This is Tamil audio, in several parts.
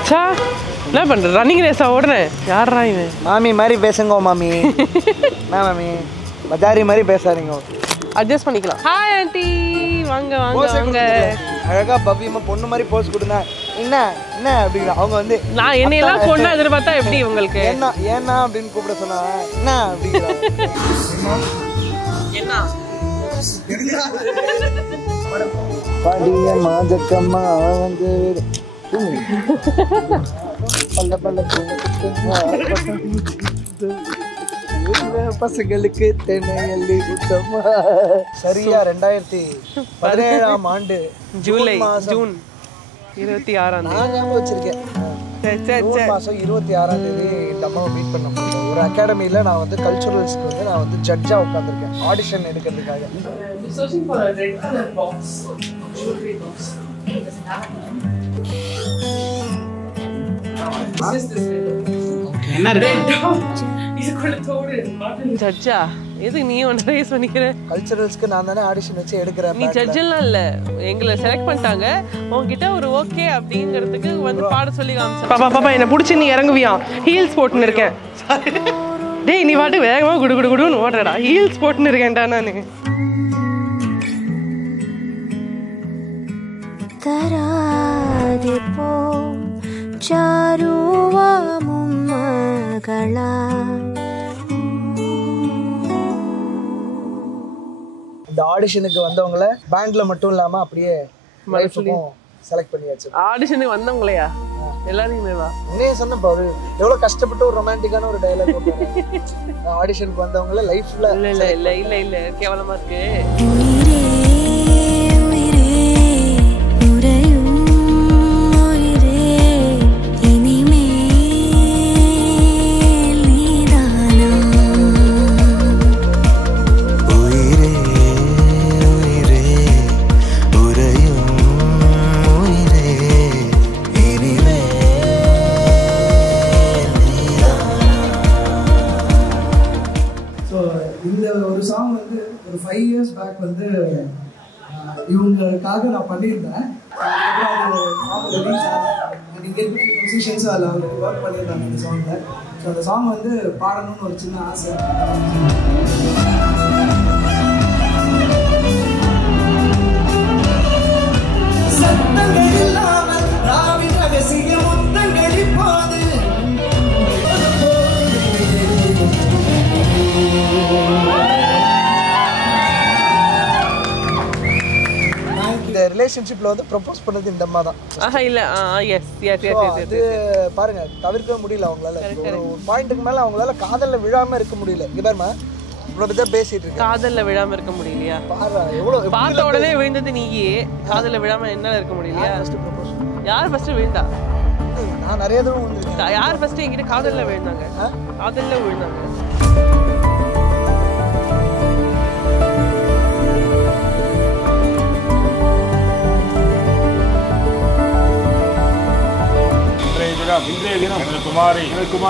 மச்சா என்ன பண்ற? ரன்னிங் ரேஸா ஓடுறேன். யாரா இவன்? மாமி மாதிரி பேசுங்க மாமி. என்ன மாமி பஜாரி மாதிரி பேசாதீங்க. அட்ஜஸ்ட் பண்ணிக்கலாம். ஹாய் ஆண்டி, வாங்க வாங்க வாங்க. அழகா பவ்யமா பொண்ணு மாதிரி போஸ் கொடுங்க. என்ன என்ன அப்படிங்கிற அவங்க வந்து நான் என்னையெல்லாம் பொண்ணா எதிர்பார்த்தா எப்படி உங்களுக்கு? என்ன ஏன்னா அப்படின்னு கூப்பிட சொன்னா என்ன அப்படிங்கிற என்ன பாடிய மாஜக்கம்மா வந்து பல்ல பல்ல பசங்களுக்கு தென்னையல்லி குட்டம்மா. சரியா 2017ஆம் ஆண்டு ஜூன் 26ஆம் நான் ஞாபகம் வச்சிருக்கேன். ஜூன் மாதம் 26ஆம் தேதி இந்த அம்மாவை மீட் பண்ண முடியும். ஒரு அகாடமியில் நான் வந்து கல்ச்சுரல்ஸ்க்கு வந்து நான் வந்து ஜட்ஜாக உட்காந்துருக்கேன் ஆடிஷன் எடுக்கிறதுக்காக. ஜட்ஜா? எதுக்கு நீ ஒன்று ரேஸ் பண்ணிக்கிற? கல்ச்சுரல்ஸ்க்கு நான் தானே ஆடிஷன் வச்சு எடுக்கிறேன். நீ ஜட்ஜெல்லாம் இல்லை, எங்களை செலக்ட் பண்ணிட்டாங்க. உங்ககிட்ட ஒரு ஓகே அப்படிங்கிறதுக்கு வந்து பாட சொல்லி காமிச்சேன். பாப்பா பாப்பா என்னை பிடிச்சி நீ இறங்குவியா? ஹீல்ஸ் போட்டுன்னு இருக்கேன். டேய் நீ வாட்டு வேகமாக குடு குடு குடுன்னு ஓடுறடா. ஹீல்ஸ் போட்டுன்னு இருக்கேன்டா நான். இந்த ஆடிஷனுக்கு வந்தவங்கள பேண்ட்ல மட்டும் இல்லாம அப்படியே லைஃப்லயும் செலக்ட் பண்ணியாச்சு. ஆடிஷனுக்கு வந்தவங்களையா? எல்லாரையுமே வா. உன்னையே சொன்னப்பா ஒரு எவ்வளவு கஷ்டப்பட்டு ஒரு ரொமான்டிக்கான ஒரு டயலாக் போட்டாங்க. ஆடிஷனுக்கு வந்தவங்கள லைஃப்ல இல்ல இல்ல இல்ல இல்ல இல்ல கேவலமா இருக்கு. இந்த ஒரு சாங் வந்து ஒரு 5 years பேக் வந்து இவங்களுக்காக நான் பண்ணியிருந்தேன். இங்கே மியூசிஷியன்ஸ் அதில் ஒர்க் பண்ணியிருந்தாங்க இந்த சாங்கில். ஸோ அந்த சாங் வந்து பாடணும்னு ஒரு சின்ன ஆசை. சத்தங்கள் இல்லாமல் ராவின் ரகசிய முத்தங்கள் இப்போது இந்த ரிலேஷன்ஷிப்ல வந்து ப்ரொபோஸ் பண்ணது இந்த அம்மா தான். இல்ல எஸ் எஸ் எஸ் அது பாருங்க தவிர்க்க முடியல அவங்களால. ஒரு பாயிண்ட்டுக்கு மேல அவங்களால காதல்ல விழாம இருக்க முடியல. இங்க பாருமா இவ்வளவு தான் பேசிட்டு இருக்கு. காதல்ல விழாம இருக்க முடியலையா? பாரு எவ்வளவு பார்த்த உடனே விழுந்தது நீயே. காதல்ல விழாம என்ன இருக்க முடியலையா? யார் ஃபர்ஸ்ட் விழுந்தா? நான் நிறைய தடவை விழுந்திருக்கேன். யார் ஃபர்ஸ்ட் என்கிட்ட காதல்ல விழுந்தாங்க? காதல்ல விழுந்தாங்க. இன்றைய தினம் குமாரி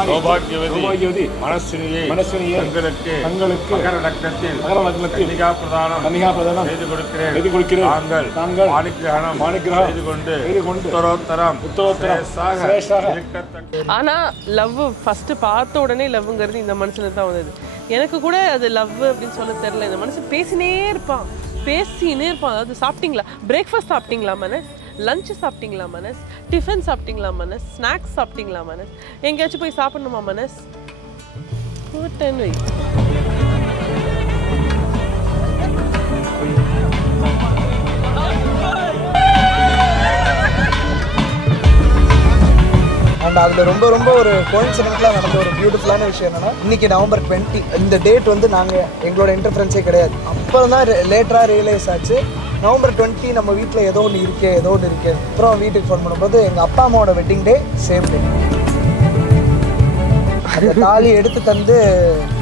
சௌபாகியவதி மனஸ்வினியை தங்களுக்கு மகர லக்னத்தில் கன்னிகா பிரதானம் செய்து கொடுக்கிறேன். நாங்கள் மாணிக்கிரகம் செய்து கொண்டு உத்தரோத்தரம் ஆனா லவ் ஃபர்ஸ்ட் பார்த்த உடனே லவ்ங்கிறது இந்த மனுஷனுக்கு தான் வந்தது. எனக்கு கூட அது லவ் அப்படின்னு சொல்ல தெரியல. இந்த மனுஷன் பேசினே இருப்பான். அதாவது சாப்பிட்டீங்களா, பிரேக்ஃபாஸ்ட் சாப்பிட்டீங்களா மனஸ், லஞ்ச் சாப்பிட்டீங்களா மனஸ், டிஃபன் சாப்பிட்டீங்களா மனஸ், ஸ்நாக்ஸ் சாப்பிட்டீங்களா மனஸ், எங்கேயாச்சும் போய் சாப்பிடணுமா மனஸ்? அண்ட் அதில் ரொம்ப ரொம்ப ஒரு கோயின்சிடென்ட்லாம் நடந்த ஒரு பியூட்டிஃபுல்லான விஷயம் என்னன்னா, இன்னைக்கு நவம்பர் 20 இந்த டேட் வந்து நாங்கள் எங்களோட இன்டர்ஃபரன்ஸே கிடையாது. அப்புறம் தான் லேட்டராக ரியலைஸ் ஆச்சு நவம்பர் 20 நம்ம வீட்டில் ஏதோ ஒன்று இருக்கே. அப்புறம் வீட்டுக்கு ஃபோன் பண்ணும்போது எங்கள் அப்பா அம்மாவோட வெட்டிங் டே சேம் டே. அந்த தாலி எடுத்து தந்து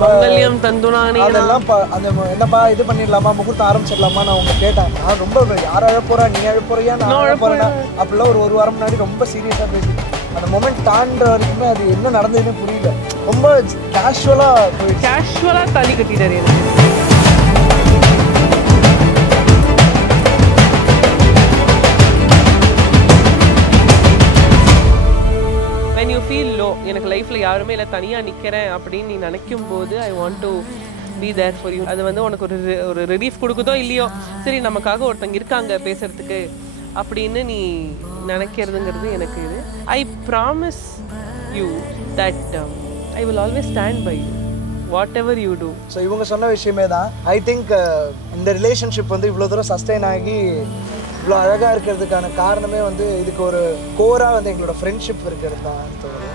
அதெல்லாம் அந்த என்னப்பா இது பண்ணிடலாமா, முகூர்த்தம் ஆரம்பிச்சிடலாமா நான் அவங்க கேட்டாங்க. நான் ரொம்ப யார் அழ போறா, நீ அழ போறியா, நான் அழ போறேன்னா அப்படிலாம் ஒரு வாரம் முன்னாடி ரொம்ப சீரியஸாக பேசி அந்த மொமெண்ட் தாண்டுற வரைக்குமே அது என்ன நடந்ததுன்னு புரியல. ரொம்ப கேஷுவலா தாலி கட்டிட்டாரு எனக்கு. when you feel low, எனக்கு லைஃப்பில் யாருமே இல்லை தனியாக நிற்கிறேன் அப்படின்னு நீ நினைக்கும் போது I want to be there for you. அது வந்து உனக்கு ஒரு ரிலீஃப் கொடுக்குதோ இல்லையோ, சரி நமக்காக ஒருத்தங்க இருக்காங்க பேசுறதுக்கு அப்படின்னு நீ நினைக்கிறதுங்கிறது எனக்கு இது. I promise you that I will always stand by you whatever you do. So இவங்க சொன்ன விஷயமே தான். ஐ திங்க் இந்த ரிலேஷன்ஷிப் வந்து இவ்வளோ தூரம் சஸ்டெயின் ஆகி இவ்வளோ அழகாக இருக்கிறதுக்கான காரணமே வந்து இதுக்கு ஒரு கோராக வந்து எங்களோட ஃப்ரெண்ட்ஷிப் இருக்கிறது தான் தோணுது.